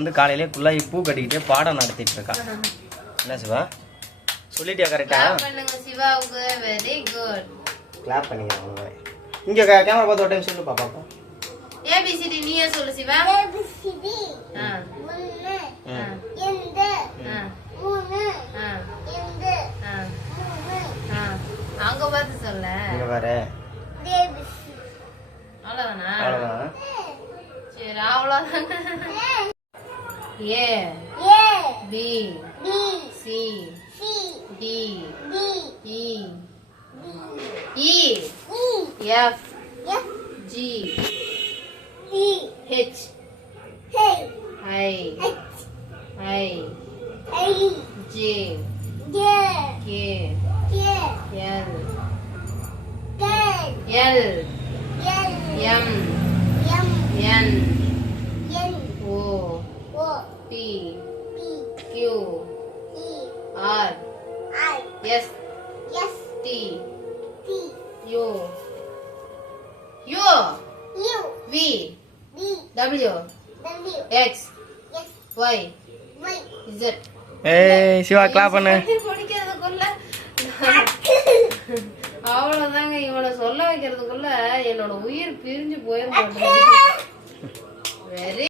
வந்து காலையிலே குள்ளாயி பூ கட்டிக்கிட்டே பாடம் நடத்திட்டு இருக்கா. என்ன சிவா சொல்லிட்டியா? கரெக்டா பண்ணுங்க சிவாவுக்கு. Very good. கிளாப் பண்ணிக்கிறேன். இங்க கேமரா பார்த்து ஒரு டைம் சொல்லு பாப்பா. ஏபிசிடி நீயே சொல்லு சிவா. ஏபிசிடி 1 இந்த 3 இந்த 3 அங்க பார்த்து சொல்ல. இங்க பாரு. ஏபிசிடி அவ்வளவுதானா? அவ்வளவுதான். சரி அவ்வளவுதான். A A B B C C D D E E E F F G E H hey I H I I J J K K L K L L M M N N O O P P Q E R I S S T T U U U V V W W X S Y Y Z. ஏய் Siva clap பண்ணு. படிக்கிறதுக்குள்ள அவ்வளவுதாங்க. இவனை சொல்ல வைக்கிறதுக்குள்ள என்னோட உயிர் பிரிஞ்சு போயிரும். Very